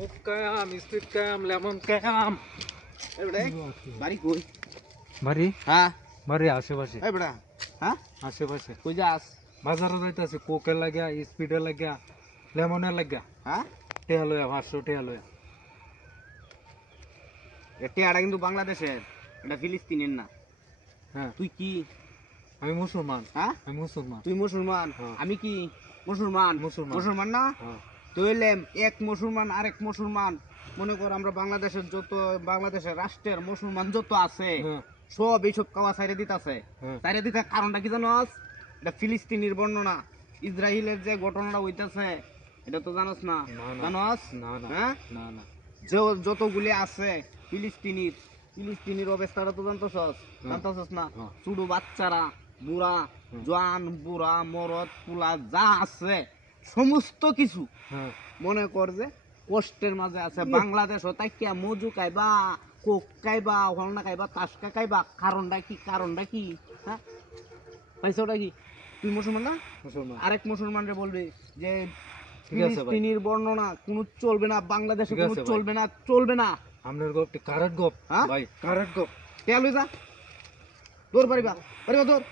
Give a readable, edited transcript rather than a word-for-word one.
মুখ Kayam, speed Kayam, lemon Kayam. বাড়ি কই? বাড়ি হ্যাঁ বাড়ি আশেপাশে, এই বেটা, হ্যাঁ আশেপাশে কই যাস? বাজারে যাইতেছে। কোকের লাগিয়া, স্পিডের লাগিয়া, লেমনের লাগিয়া। হ্যাঁ টেয়া লয়া 500 টেয়া লয়া। টেয়াটা কিন্তু বাংলাদেশের, এটা ফিলিস্তিনের না। হ্যাঁ তুই কি? আমি মুসলমান। হ্যাঁ আমি মুসলমান। তুই মুসলমান, হ্যাঁ। আমি কি মুসলমান? মুসলমান। মুসলমান না? হ্যাঁ তুই হইলেম এক মুসলমান আরেক মুসলমান। মনে কর আমরা বাংলাদেশের বাংলাদেশের রাষ্ট্রের মুসলমান যত আছে হ্যাঁ সব এইসব কাওয়া সাইরে দিতেছে। হ্যাঁ। সাইরে দিতে কারণটা কি জানোস? এটা ফিলিস্তিনির বর্ণনা, ইসরায়েলের যে ঘটনাটা হইতাছে এটা তো জানোস না? না, না। জানোস? না না হ্যাঁ না না। যতগুলি আছে ফিলিস্তিনির অবস্থাটা তো জানতেছস? জানতেছস না? হ্যাঁ। ছোট বাচ্চারা, বুড়া, হুম। জোয়ান, বুড়া, মরদ, পুলা যা আছে সমস্ত কিছু হ্যাঁ মনে কর যে কষ্টের মাঝে আছে। বাংলাদেশ তাইকিয়া মজু খাইবা, কোক খাইবা, হলনা খাইবা, তাসকা খাইবা। কারণটা কি? কারণটা কি? হ্যাঁ পাইছটা কি? তুই মুসলমান না? মুসলমান। আরেক মুসলমানরে বলবি যে ঠিক আছে ভাই। ফিলিস্তিনির বর্ণনা কোনো চলবে না, বাংলাদেশে ঠিক কোনো আছে ভাই। চলবে না, চলবে না। আপনার গপটি কারেক্ট গপ। হ্যাঁ? ভাই কারেক্ট গপ। তেল হয়ে যা, দৌড় পারিবা, পারিবা দৌড়।